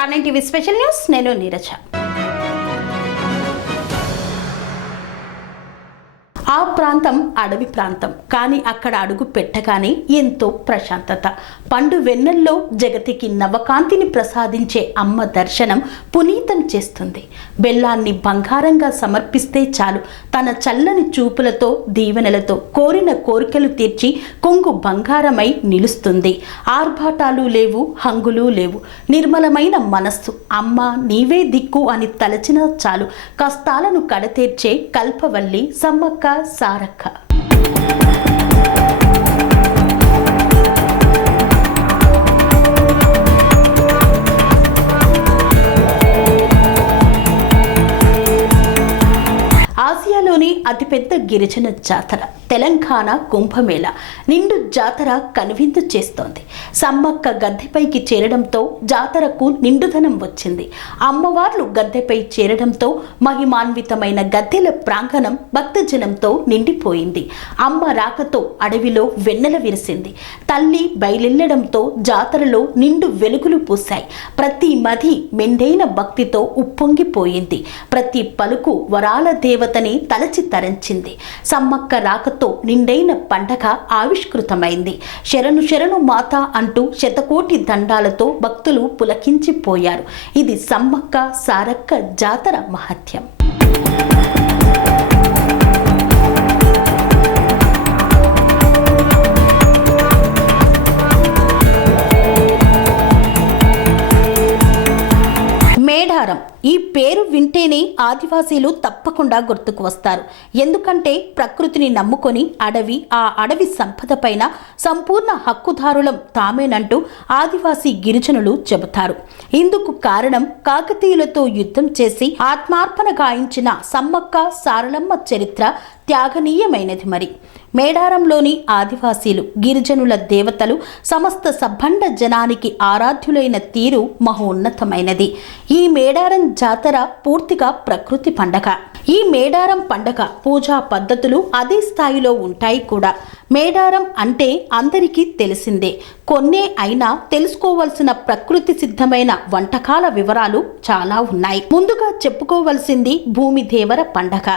Star 9 TV special news. నేను నీరజ. ఆ ప్రాంతం అడవి ప్రాంతం, కానీ అక్కడ అడుగు పెట్టగానే ఎంతో ప్రశాంతత. పండు వెన్నెల్లో జగతికి నవకాంతిని ప్రసాదించే అమ్మ దర్శనం పునీతం చేస్తుంది. బెల్లాన్ని బంగారంగా సమర్పిస్తే చాలు, తన చల్లని చూపులతో దీవెనలతో కోరిన కోరికలు తీర్చి కొంగు బంగారమై నిలుస్తుంది. ఆర్భాటాలు లేవు, హంగులు లేవు, నిర్మలమైన మనస్సు. అమ్మ నీవే దిక్కు అని తలచిన చాలు, కష్టాలను కడతీర్చే కల్పవల్లి సమ్మక్క సారక్క. ఆసియాలోని అతిపెద్ద గిరిజన జాతర తెలంగాణ కుంభమేళ నిండు జాతర కనువిందు చేస్తోంది. సమ్మక్క గద్దెపైకి చేరడంతో జాతరకు నిండుదనం వచ్చింది. అమ్మవార్లు గద్దెపై చేరడంతో మహిమాన్వితమైన గద్దెల ప్రాంగణం భక్తజనంతో నిండిపోయింది. అమ్మ రాకతో అడవిలో వెన్నెల విరిసింది. తల్లి బయలెళ్లడంతో జాతరలో నిండు వెలుగులు పూశాయి. ప్రతి మది మెండైన భక్తితో ఉప్పొంగిపోయింది. ప్రతి పలుకు వరాల దేవతని తలచి తరించింది. సమ్మక్క రాకతో నిండైన పండగ ఆవిష్కృతమైంది. శరణు శరణు మాత అంటూ శతకోటి దండాలతో భక్తులు పులకించిపోయారు. ఇది సమ్మక్క సారక్క జాతర మహత్యం. మేడారం ఈ పేరు వింటేనే ఆదివాసీలు తప్పకుండా గుర్తుకు వస్తారు. ఎందుకంటే ప్రకృతిని నమ్ముకొని ఆ అడవి సంపద పైన సంపూర్ణ హక్కుదారులం తామేనంటూ ఆదివాసీ గిరిజనులు చెబుతారు. ఇందుకు కారణం కాకతీయులతో యుద్ధం చేసి ఆత్మార్పణ గాయించిన సమ్మక్క సారలమ్మ చరిత్ర త్యాగనీయమైనది. మరి మేడారంలోని ఆదివాసీలు గిరిజనుల దేవతలు సమస్త సబ్బండ జనానికి ఆరాధ్యులైన తీరు మహోన్నతమైనది. ఈ మేడారం జాతర పూర్తిగా ప్రకృతి పండగ. ఈ మేడారం పండగ పూజా పద్ధతులు అదే స్థాయిలో ఉంటాయి కూడా. మేడారం అంటే అందరికీ తెలిసిందే. కొన్నే అయినా తెలుసుకోవలసిన ప్రకృతి సిద్ధమైన వంటకాల వివరాలు చాలా ఉన్నాయి. ముందుగా చెప్పుకోవలసింది భూమి దేవర పండగ.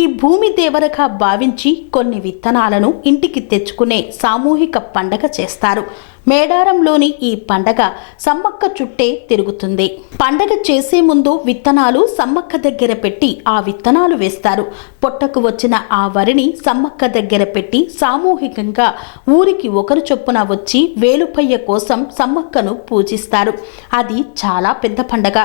ఈ భూమి దేవరగా భావించి కొన్ని విత్తనాలను ఇంటికి తెచ్చుకునే సామూహిక పండగ చేస్తారు. మేడారంలోని ఈ పండగ సమ్మక్క చుట్టే తిరుగుతుంది. పండగ చేసే ముందు విత్తనాలు సమ్మక్క దగ్గర పెట్టి ఆ విత్తనాలు వేస్తారు. పొట్టకు వచ్చిన ఆ వరిని సమ్మక్క దగ్గర పెట్టి సామూహికంగా ఊరికి ఒకరు చొప్పున వచ్చి వేలుపయ్య కోసం సమ్మక్కను పూజిస్తారు. అది చాలా పెద్ద పండగ.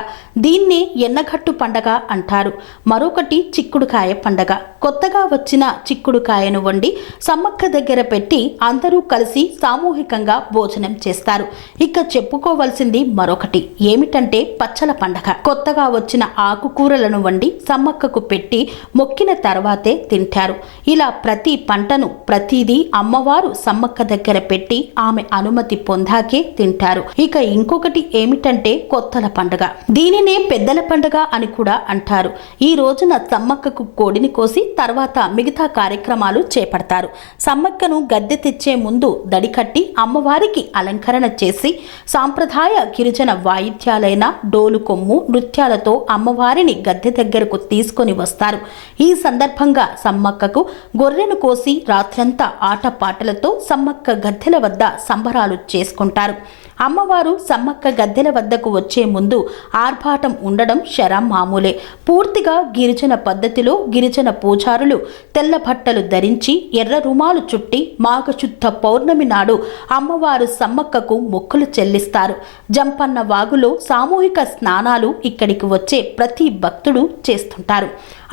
దీన్నే ఎన్నగట్టు పండగ అంటారు. మరొకటి చిక్కుడుకాయ పండగ. కొత్తగా వచ్చిన చిక్కుడుకాయను వండి సమ్మక్క దగ్గర పెట్టి అందరూ కలిసి సామూహికంగా భోజనం చేస్తారు. ఇక చెప్పుకోవలసింది మరొకటి ఏమిటంటే పచ్చల పండగ. కొత్తగా వచ్చిన ఆకుకూరలను వండి సమ్మక్కకు పెట్టి మొక్కిన తర్వాతే తింటారు. ఇలా ప్రతి పంటను ప్రతిదీ అమ్మవారు సమ్మక్క దగ్గర పెట్టి ఆమె అనుమతి పొందాకే తింటారు. ఇక ఇంకొకటి ఏమిటంటే కొత్తల పండగ. దీనినే పెద్దల పండగ అని కూడా అంటారు. ఈ రోజున సమ్మక్కకు కోడిని కోసి తర్వాత మిగతా కార్యక్రమాలు చేపడతారు. సమ్మక్కను గద్దె తెచ్చే ముందు దడి కట్టి అమ్మవారికి అలంకరణ చేసి సాంప్రదాయ గిరిజన వాయిద్యాలైన డోలు కొమ్ము నృత్యాలతో అమ్మవారిని గద్దె దగ్గరకు తీసుకొని వస్తారు. ఈ సందర్భంగా సమ్మక్కకు గొర్రెను కోసి రాత్రంతా ఆటపాటలతో సమ్మక్క గద్దెల వద్ద సంబరాలు చేసుకుంటారు. అమ్మవారు సమ్మక్క గద్దెల వద్దకు వచ్చే ముందు ఆర్భాటం ఉండడం శరం మామూలే. పూర్తిగా గిరిజన పద్ధతిలో గిరిజన పూజారులు తెల్ల బట్టలు ధరించి ఎర్ర రుమాలు చుట్టి మాఘశుద్ధ పౌర్ణమి నాడు అమ్మవారు సమ్మక్కకు మొక్కులు చెల్లిస్తారు. జంపన్న వాగులో సామూహిక స్నానాలు ఇక్కడికి వచ్చే ప్రతి భక్తుడు చేస్తుంటారు.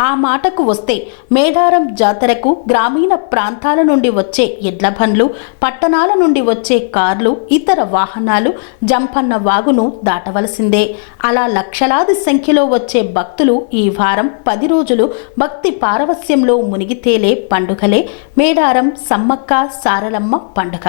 ఆ మాటకు వస్తే మేడారం జాతరకు గ్రామీణ ప్రాంతాల నుండి వచ్చే ఎడ్ల బండ్లు, పట్టణాల నుండి వచ్చే కార్లు, ఇతర వాహనాలు జంపన్న వాగును దాటవలసిందే. అలా లక్షలాది సంఖ్యలో వచ్చే భక్తులు ఈ వారం 10 రోజులు భక్తి పారవస్యంలో మునిగి తేలే పండుగలే మేడారం సమ్మక్క సారలమ్మ పండుగ.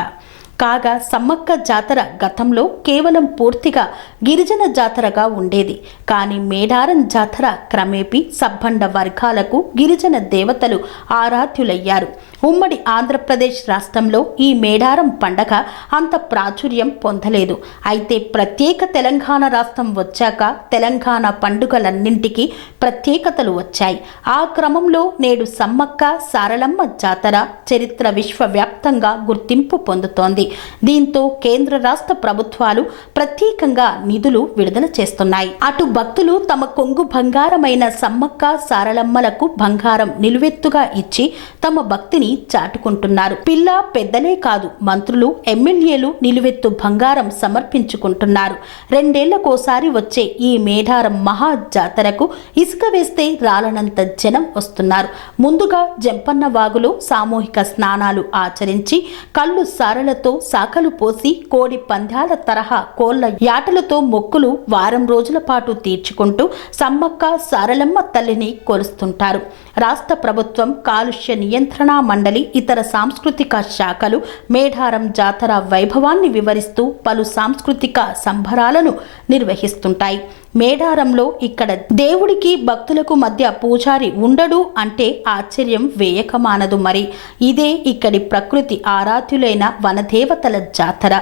కాగా సమ్మక్క జాతర గతంలో కేవలం పూర్తిగా గిరిజన జాతరగా ఉండేది. కానీ మేడారం జాతర క్రమేపీ సబ్బండ వర్గాలకు గిరిజన దేవతలు ఆరాధ్యులయ్యారు. ఉమ్మడి ఆంధ్రప్రదేశ్ రాష్ట్రంలో ఈ మేడారం పండగ అంత ప్రాచుర్యం పొందలేదు. అయితే ప్రత్యేక తెలంగాణ రాష్ట్రం వచ్చాక తెలంగాణ పండుగలన్నింటికీ ప్రత్యేకతలు వచ్చాయి. ఆ క్రమంలో నేడు సమ్మక్క సారలమ్మ జాతర చరిత్ర విశ్వవ్యాప్తంగా గుర్తింపు పొందుతోంది. దీంతో కేంద్ర రాష్ట్ర ప్రభుత్వాలు ప్రత్యేకంగా నిధులు విడుదల చేస్తున్నాయి. అటు భక్తులు తమ కొంగు బంగారమైన సమ్మక్క సారలమ్మలకు బంగారం నిలువెత్తుగా ఇచ్చి తమ భక్తిని చాటుకుంటున్నారు. పిల్ల పెద్దలే కాదు, మంత్రులు ఎమ్మెల్యేలు నిలువెత్తు బంగారం సమర్పించుకుంటున్నారు. 2 ఏళ్లకోసారి వచ్చే ఈ మేడారం మహా జాతరకు ఇసుక వేస్తే రాలనంత జనం వస్తున్నారు. ముందుగా జంపన్న వాగులో సామూహిక స్నానాలు ఆచరించి కళ్ళు సారలతో సాకలు పోసి కోడి పందాల తరహా కోళ్ల యాటలతో మొక్కులు వారం రోజుల పాటు తీర్చుకుంటూ సమ్మక్క సారలమ్మ తల్లిని కొలుస్తుంటారు. రాష్ట్ర ప్రభుత్వం, కాలుష్య నియంత్రణ మండలి, ఇతర సాంస్కృతిక శాఖలు మేడారం జాతర వైభవాన్ని వివరిస్తూ పలు సాంస్కృతిక సంబరాలను నిర్వహిస్తుంటాయి. మేడారంలో ఇక్కడ దేవుడికి భక్తులకు మధ్య పూజారి ఉండడు అంటే ఆశ్చర్యం వేయకమానదు. మరి ఇదే ఇక్కడి ప్రకృతి ఆరాధ్యులైన వనదేవతల జాతర.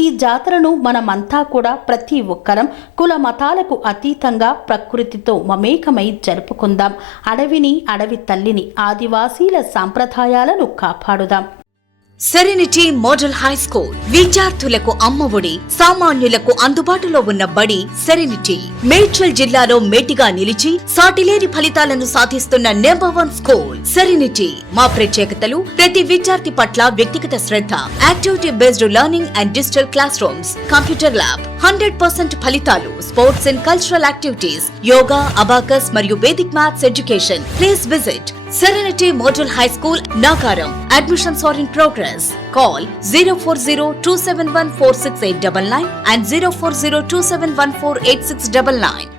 ఈ జాతరను మనమంతా కూడా ప్రతి ఒక్కరం కుల మతాలకు అతీతంగా ప్రకృతితో మమేకమై జరుపుకుందాం. అడవిని, అడవి తల్లిని, ఆదివాసీల సాంప్రదాయాలను కాపాడుదాం. సెరెనిటీ మోడల్ హై స్కూల్ విద్యార్థులకు అమ్మఒడి, సామాన్యులకు అందుబాటులో ఉన్న బడి సెరెనిటీ. మేడ్చల్ జిల్లాలో మేటిగా నిలిచి సాటిలేని ఫలితాలను సాధిస్తున్న నంబర్ 1 స్కూల్ సెరెనిటీ. మా ప్రత్యేకతలు: ప్రతి విద్యార్థి పట్ల వ్యక్తిగత శ్రద్ధ, activity based learning and digital classrooms, computer lab, 100% ఫలితాలు, sports and cultural activities, yoga, abacus మరియు Vedic maths education. Please visit Serenity Model High School, Nagaram. Admissions are in progress. Call 040-271-46899 and 040-271-48699.